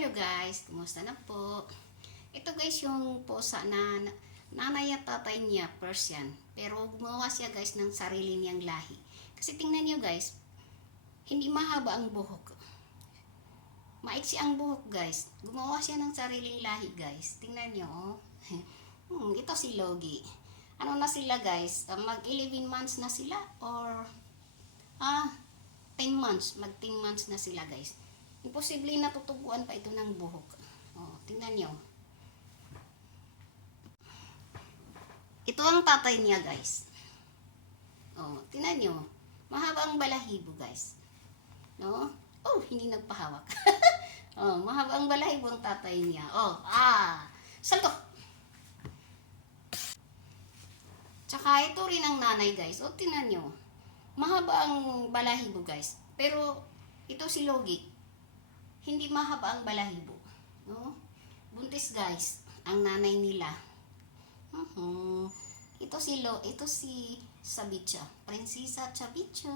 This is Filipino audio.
Hello guys, kumusta na po? Ito guys yung posa na nanay at tatay niya, Persian. Pero gumawa siya guys ng sarili niyang lahi. Kasi tingnan niyo guys, hindi mahaba ang buhok. Maiksi ang buhok guys. Gumawa siya ng sariling lahi guys. Tingnan niyo. Ito si Logie. Ano na sila guys? Mag 11 months na sila or 10 months. Mag 10 months na sila guys. Imposible na tutubuan pa ito ng buhok. Tingnan nyo. Ito ang tatay niya guys. Tingnan nyo. Mahaba ang balahibo guys. No? Hindi nagpahawak. Mahaba ang balahibo ang tatay niya. Salto! Tsaka ito rin ang nanay guys. Tingnan nyo. Mahaba ang balahibo guys. Pero ito si Logie. Hindi mahaba ang balahibo. No? Buntis guys, ang nanay nila. Ito si Sabicha. Prinsesa Sabicha.